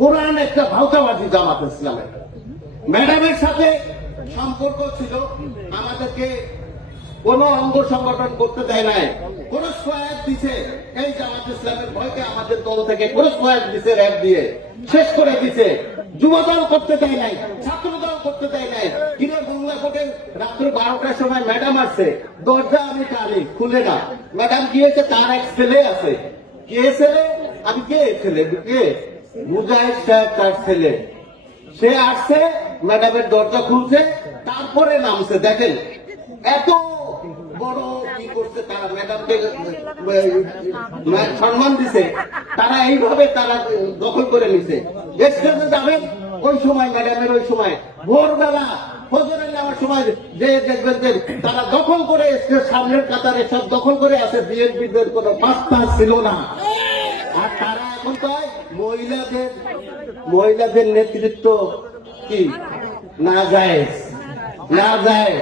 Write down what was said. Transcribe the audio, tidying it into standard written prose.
কোরআন একটা ভাওতাবাজি জামাত ইসলামের। ম্যাডামের সাথে সম্পর্ক ছিল, আমাদেরকে কোন অঙ্গ সংগঠন করতে দেয় নাই, কোন সহায়ক দিছে এই জামাত ইসলামের ভয়কে আমাদের দল থেকে কোন সহায়ক দিছে, র্যাব দিয়ে শেষ করে দিছে। যুবদল করতে দেয় নাই, ছাত্রদল করতে দেয় নাই। কিনে বাংলা কোর্টে রাত্রে 12টার সময় ম্যাডাম আসছে, দরজা আমি টানি, খুলে না। ম্যাডাম গিয়েছে, তার এক ছেলে আছে। কে ছেলে? আমি কে ছেলে? কে? মুজাহিদ সাহেব তার ছেলে। সে আসছে, ম্যাডামের দরজা খুলছে, তারপরে নামছে। দেখেন এত বড় কি করছে তারা, ম্যাডামকে সম্মান দিছে, তারা এইভাবে তারা দখল করে নিছে। স্টেজে যাবেন ওই সময়, ম্যাডামের ওই সময় ভোরবেলা ফজরের নামার সময় যে দেখবেন যে তারা দখল করে স্টেজ সামনের কাতারে সব দখল করে আছে। বিএনপিদের কোনো পাত্তা ছিল না। আর তারা এখন কয় মহিলাদের নেতৃত্ব কি না যায়, না যায়।